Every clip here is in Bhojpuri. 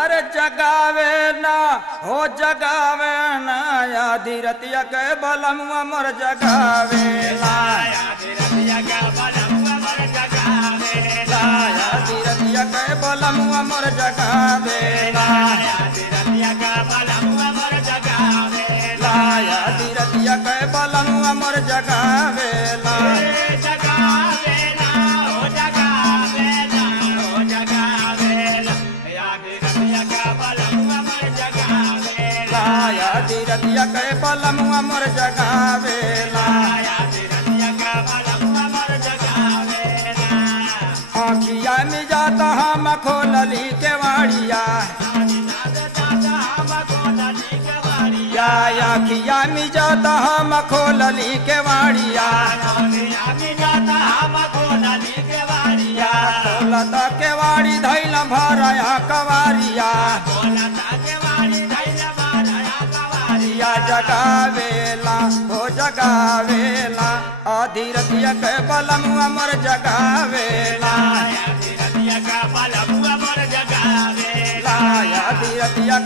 अरे जगावे ना हो जगावे ना आधी रतिया के बलमुआ मोर जगावे ला आधी रतिया के बलमुआ मोर जगावे ला आधी रतिया के बलमुआ मोर जगावे ला आधी रतिया के बलमुआ मोर जगावे ला आधी रतिया के बलमुआ मोर जगावे ला जगावे ना हो जगावे ना हो जगावे ला आधी रतिया के बलमुआ मोर जगावे ला आधी रतिया के बलमुआ मोर जगावे ला आधी रतिया के बलमुआ मोर जगावे ला आखिया में जाता हम खोलली के वाड़िया या आखिया में जाता हम खोलली के वाड़िया या खोलता के वाड़ी धैल भरया कवारिया या जगावेला हो जगावेला आधी रतिया के बलमुआ मोर जगावेला आधी रतिया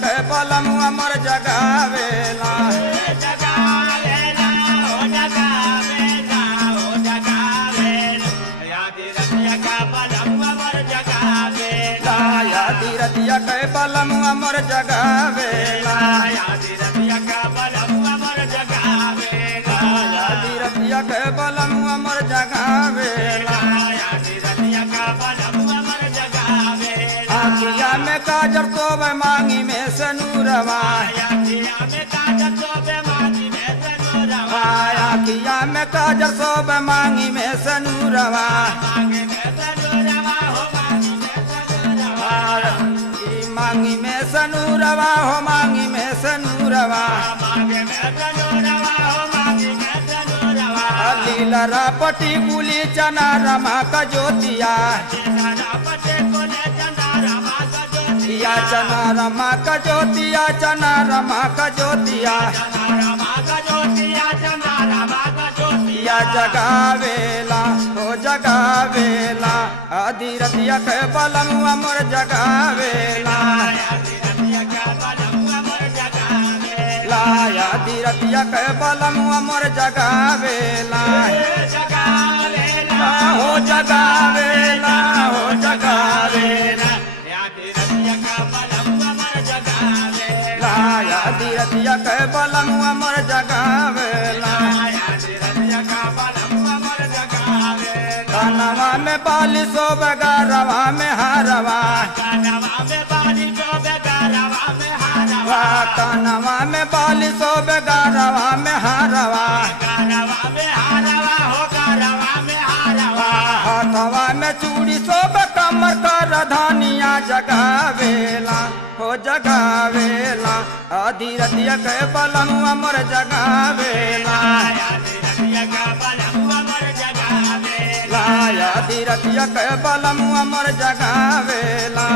के बलमुआ मोर जगावेला आधी रतिया के बलमुआ मोर जगावेला आधी रतिया के बलमुआ मोर जगावेला आखिया में काजर सोबे मांगी में सनूरवा आखिया में काजर सोबे मांगी में सनूरवा मांगी में सनूरवा हो मांगी में सनूरवा लीलरा पटी गुली चना रमा का ज्योतिया या चना रमा का ज्योतिया चना रमा का ज्योतिया या जगावेला हो जगावेला आधी रतिया के बलमुआ मोर जगावेला आधी रतिया के बलमुआ मोर जगावेला हो जगावेला हो जगावेला आधी रतिया के बलमुआ मोर जगावेला कानवा में बाली सो बगारवा में हारवा कानवा में बाली सो बगारवा में हारवा हाथवा में चूड़ी सोब कमर कर धनिया जगावेला हो जगावेला आधी रतिया के बलमुआ मोर जगावेला आधी रतिया के बलमुआ मोर जगावेला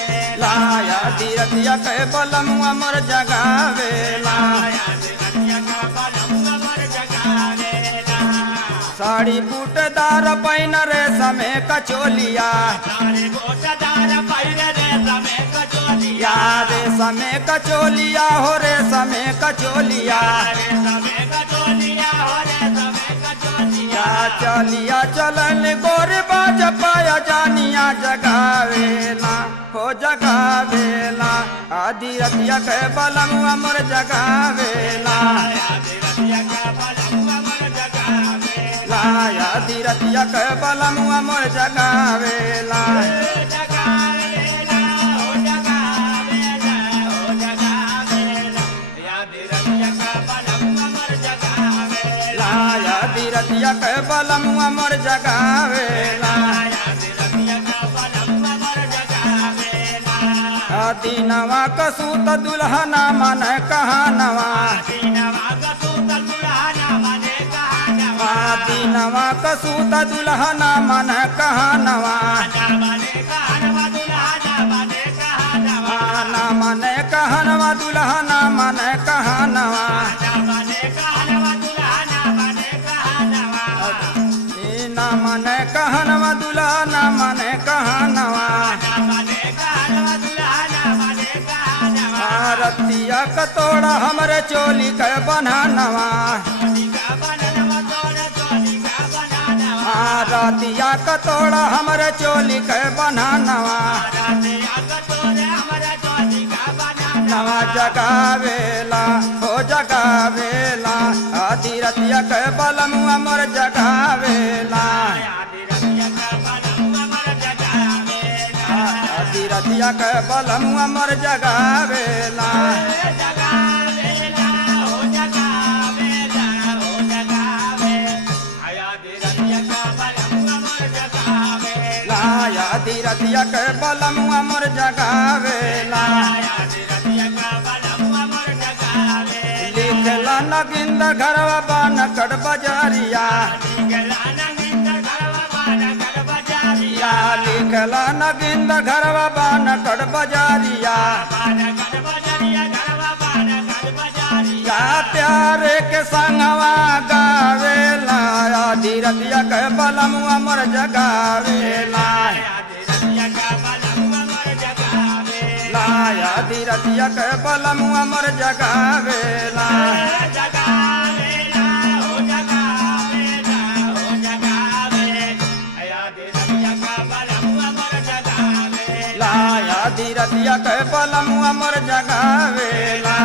आधी रतिया के बलमुआ मोर जगावेला साड़ी बूटदार पैन रे समय कचोलिया या रे समय कचोलिया हो रे समय कचोलिया चलिया चलन गोर बाज पाया जानिया जगावेला हो जगावेला आधी रतिया के बलमुआ मोर जगावेला आधी रतिया के बलमुआ मोर जगावेला आधी रतिया के बलमुआ मोर जगावेला दीनवा कसूत दुल्हना मन कहानवा दीनवा कसूत दुल्हना मन कहानवा दुल्हा न मने कहानवा रतिया कतोड़ा हमरे चोली के बनानवा रतिया कतोड़ा हमरे चोली के बनानवा नवा जगावेला हो जगावेला आधी रतिया के बलमुआ मोर जगावेला आधी रतिया के बलमुआ मोर जगावेला आधी रतिया के बलमुआ मोर जगावेला लिखला नगिंद घरवा बान कड़ बजारिया लिखला नगिंद घरवा बान कड़ बजारिया या प्यारे के संगवा गावेला आधी रतिया के बलमुआ मोर जगावेला आधी रतिया के बलमुआ मोर जगावेला आधी रतिया के बलमुआ मोर जगावेला